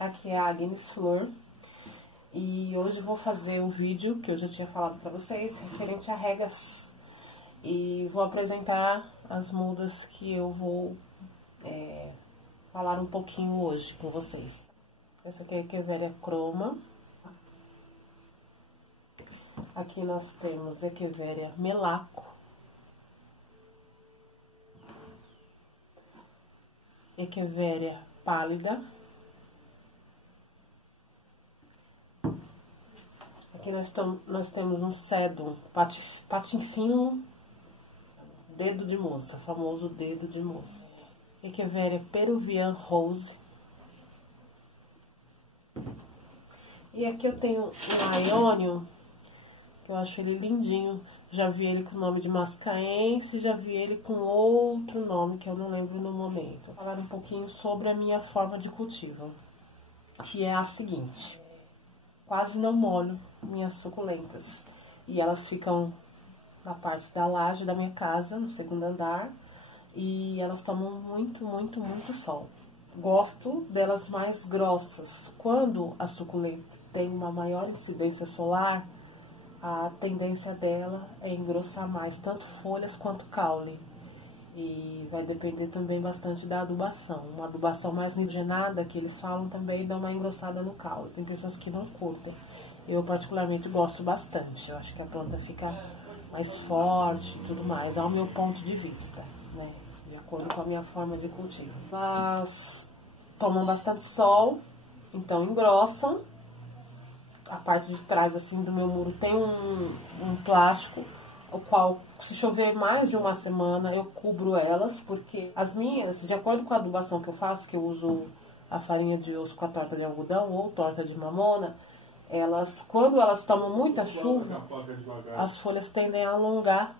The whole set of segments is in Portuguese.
Aqui é a Agnes Flor e hoje eu vou fazer um vídeo que eu já tinha falado pra vocês referente a regas e vou apresentar as mudas que eu vou falar um pouquinho hoje com vocês. Essa aqui é a Echeveria chroma. Aqui nós temos Echeveria melaco, Echeveria pálida. Aqui nós temos um sedum, patinfinho, dedo de moça, famoso dedo de moça. Echeveria peruvian rose. E aqui eu tenho um aiônio, que eu acho ele lindinho. Já vi ele com o nome de mascaense, já vi ele com outro nome, que eu não lembro no momento. Vou falar um pouquinho sobre a minha forma de cultivo, que é a seguinte. Quase não molho minhas suculentas. E elas ficam na parte da laje da minha casa, no segundo andar. E elas tomam muito, muito, muito sol. Gosto delas mais grossas. Quando a suculenta tem uma maior incidência solar, a tendência dela é engrossar mais, tanto folhas quanto caule. E vai depender também bastante da adubação. Uma adubação mais nitrogenada, que eles falam, também dá uma engrossada no caule. Tem pessoas que não curtem. Eu, particularmente, gosto bastante. Eu acho que a planta fica mais forte e tudo mais, ao meu ponto de vista, né? De acordo com a minha forma de cultivo. Elas tomam bastante sol, então engrossam. A parte de trás, assim, do meu muro tem um plástico, o qual, se chover mais de uma semana, eu cubro elas, porque as minhas, de acordo com a adubação que eu faço, que eu uso a farinha de osso com a torta de algodão ou torta de mamona, elas, quando elas tomam muita chuva, as folhas tendem a alongar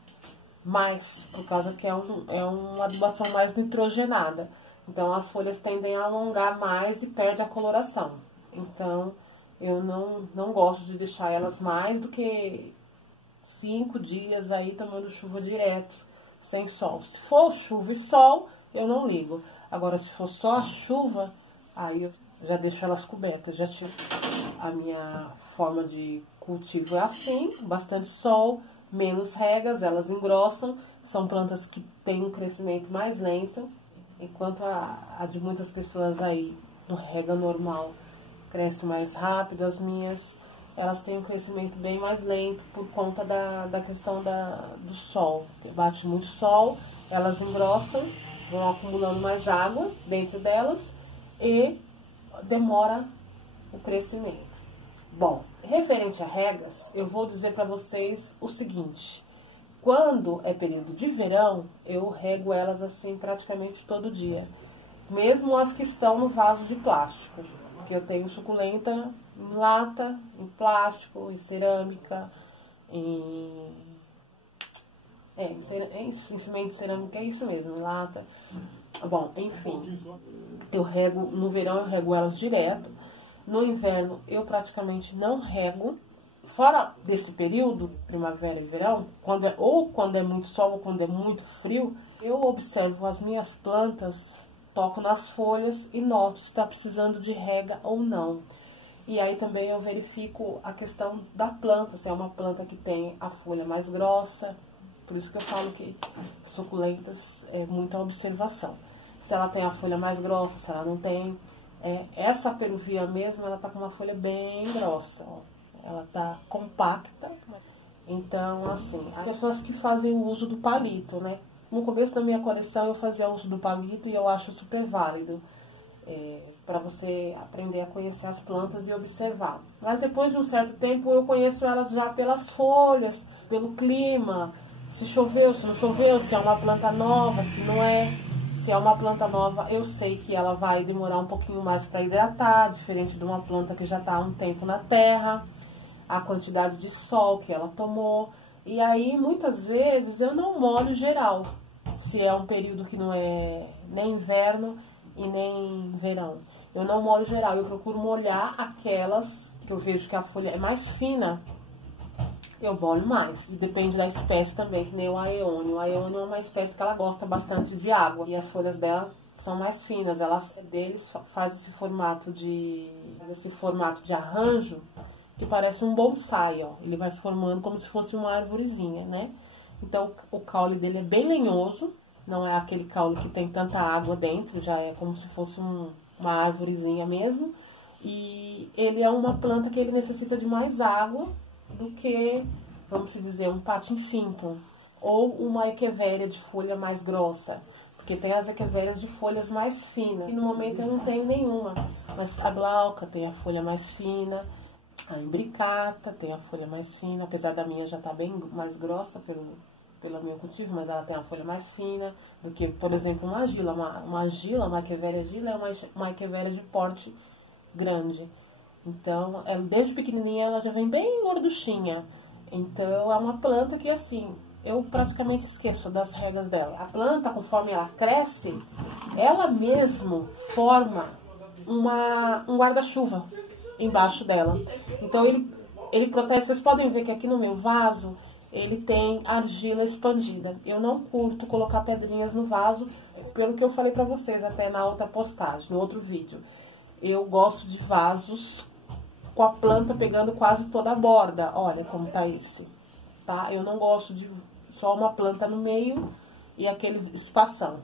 mais, por causa que é uma adubação mais nitrogenada. Então, as folhas tendem a alongar mais e perde a coloração. Então, eu não gosto de deixar elas mais do que 5 dias aí tomando chuva direto, sem sol. Se for chuva e sol, eu não ligo. Agora, se for só a chuva, aí eu já deixo elas cobertas. Já tive a minha forma de cultivo é assim, bastante sol, menos regas, elas engrossam. São plantas que têm um crescimento mais lento, enquanto a de muitas pessoas aí, no rega normal, cresce mais rápido. As minhas, elas têm um crescimento bem mais lento por conta da questão do sol. Bate muito sol, elas engrossam, vão acumulando mais água dentro delas e demora o crescimento. Bom, referente a regas, eu vou dizer para vocês o seguinte. Quando é período de verão, eu rego elas assim praticamente todo dia. Mesmo as que estão no vaso de plástico. Porque eu tenho suculenta em lata, em plástico, em cerâmica, em cimento de cerâmica, é isso mesmo, em lata. Bom, enfim, eu rego, no verão eu rego elas direto. No inverno eu praticamente não rego. Fora desse período, primavera e verão, quando é muito sol ou quando é muito frio, eu observo as minhas plantas, toco nas folhas e noto se está precisando de rega ou não. E aí também eu verifico a questão da planta, se é uma planta que tem a folha mais grossa. Por isso que eu falo que suculentas é muita observação. Se ela tem a folha mais grossa, se ela não tem. Essa peruvia mesmo, ela tá com uma folha bem grossa, ó. Ela tá compacta. Então, assim, há pessoas que fazem o uso do palito, né? No começo da minha coleção eu fazia uso do palito e eu acho super válido. Para você aprender a conhecer as plantas e observar. Mas depois de um certo tempo eu conheço elas já pelas folhas, pelo clima, se choveu, se não choveu, se é uma planta nova, se não é. Se é uma planta nova, eu sei que ela vai demorar um pouquinho mais para hidratar, diferente de uma planta que já está há um tempo na terra, a quantidade de sol que ela tomou. E aí, muitas vezes, eu não molho geral, se é um período que não é nem inverno e nem verão. Eu não molho geral, eu procuro molhar aquelas que eu vejo que a folha é mais fina, eu molho mais. E depende da espécie também, que nem o aeônio. O aeônio é uma espécie que ela gosta bastante de água. E as folhas dela são mais finas. Deles faz esse formato de arranjo que parece um bonsai, ó. Ele vai formando como se fosse uma arvorezinha, né? Então, o caule dele é bem lenhoso. Não é aquele caule que tem tanta água dentro. Já é como se fosse uma arvorezinha mesmo. E ele é uma planta que ele necessita de mais água do que, vamos dizer, um patim-finto ou uma echeveria de folha mais grossa, porque tem as echeverias de folhas mais finas, e no momento eu não tenho nenhuma, mas a glauca tem a folha mais fina, a imbricata tem a folha mais fina, apesar da minha já estar bem mais grossa pelo meu cultivo, mas ela tem a folha mais fina do que, por exemplo, uma argila. Uma echeveria argila é uma echeveria de porte grande. Então, desde pequenininha ela já vem bem gorduchinha. Então, é uma planta que, assim, eu praticamente esqueço das regas dela. A planta, conforme ela cresce, ela mesmo forma um guarda-chuva embaixo dela. Então, ele protege. Vocês podem ver que aqui no meu vaso, ele tem argila expandida. Eu não curto colocar pedrinhas no vaso, pelo que eu falei pra vocês até na outra postagem, no outro vídeo. Eu gosto de vasos com a planta pegando quase toda a borda. Olha como tá esse, tá? Eu não gosto de só uma planta no meio e aquele espação.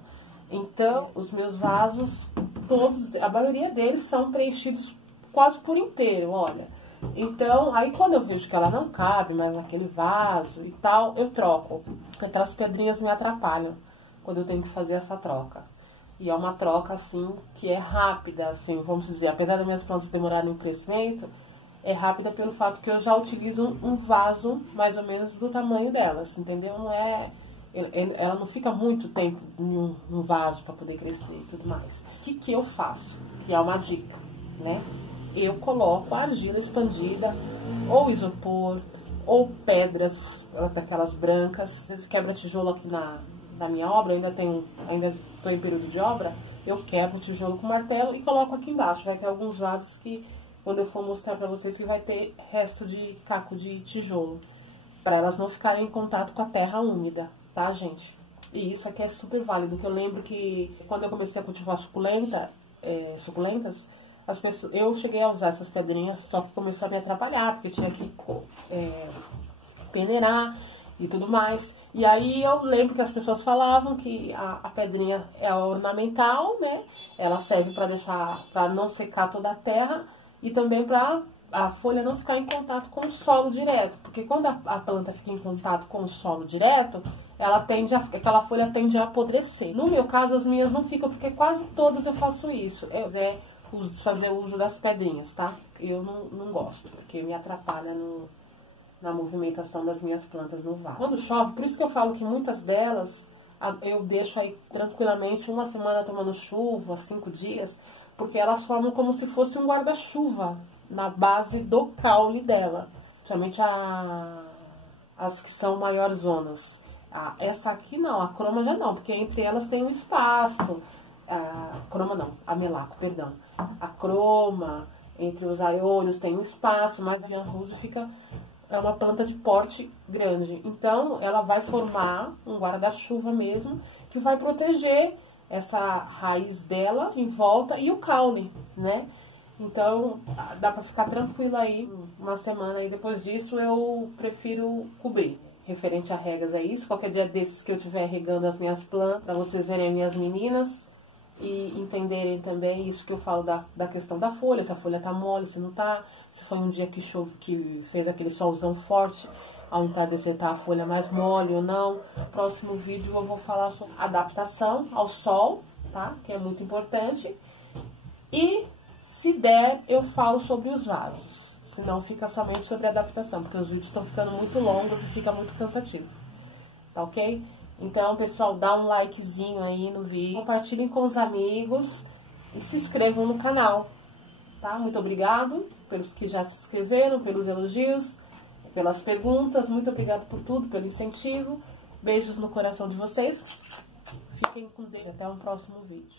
Então, os meus vasos, todos, a maioria deles são preenchidos quase por inteiro, olha. Então, aí quando eu vejo que ela não cabe mais naquele vaso e tal, eu troco. Porque aquelas pedrinhas me atrapalham quando eu tenho que fazer essa troca. E é uma troca, assim, que é rápida, assim, vamos dizer, apesar das minhas plantas demorarem um crescimento, é rápida pelo fato que eu já utilizo um vaso mais ou menos do tamanho delas, entendeu? Não é... Ela não fica muito tempo em um vaso para poder crescer e tudo mais. O que eu faço? Que é uma dica, né? Eu coloco a argila expandida, ou isopor, ou pedras, daquelas brancas. Esse quebra-tijolo aqui na minha obra, ainda estou em período de obra, eu quebro o tijolo com martelo e coloco aqui embaixo. Vai ter alguns vasos que, quando eu for mostrar pra vocês, que vai ter resto de caco de tijolo, para elas não ficarem em contato com a terra úmida, tá, gente? E isso aqui é super válido, que eu lembro que quando eu comecei a cultivar suculentas, eu cheguei a usar essas pedrinhas, só que começou a me atrapalhar, porque tinha que peneirar e tudo mais. E aí eu lembro que as pessoas falavam que a pedrinha é ornamental, né? Ela serve para não secar toda a terra e também para a folha não ficar em contato com o solo direto. Porque quando a planta fica em contato com o solo direto, aquela folha tende a apodrecer. No meu caso, as minhas não ficam, porque quase todas eu faço isso. Fazer uso das pedrinhas, tá? Eu não gosto, porque me atrapalha na movimentação das minhas plantas no vaso. Quando chove, por isso que eu falo que muitas delas eu deixo aí tranquilamente uma semana tomando chuva, 5 dias, porque elas formam como se fosse um guarda-chuva na base do caule dela. Principalmente as que são maiores zonas. Essa aqui não, a croma já não, porque entre elas tem um espaço. A melaco, perdão. A croma, entre os aeônios tem um espaço, mas a Rusa é uma planta de porte grande. Então, ela vai formar um guarda-chuva mesmo, que vai proteger essa raiz dela em volta e o caule, né? Então, dá pra ficar tranquilo aí uma semana, e depois disso eu prefiro cobrir. Referente a regas é isso. Qualquer dia desses que eu estiver regando as minhas plantas, pra vocês verem as minhas meninas e entenderem também isso que eu falo da questão da folha, se a folha tá mole, se não tá, se foi um dia que chove, que fez aquele solzão forte, ao entardecer tá a folha mais mole ou não. No próximo vídeo eu vou falar sobre adaptação ao sol, tá? Que é muito importante. E se der, eu falo sobre os vasos. Senão fica somente sobre adaptação, porque os vídeos estão ficando muito longos e fica muito cansativo. Tá ok? Então, pessoal, dá um likezinho aí no vídeo, compartilhem com os amigos e se inscrevam no canal, tá? Muito obrigado pelos que já se inscreveram, pelos elogios, pelas perguntas. Muito obrigado por tudo, pelo incentivo. Beijos no coração de vocês. Fiquem com Deus. Até o próximo vídeo.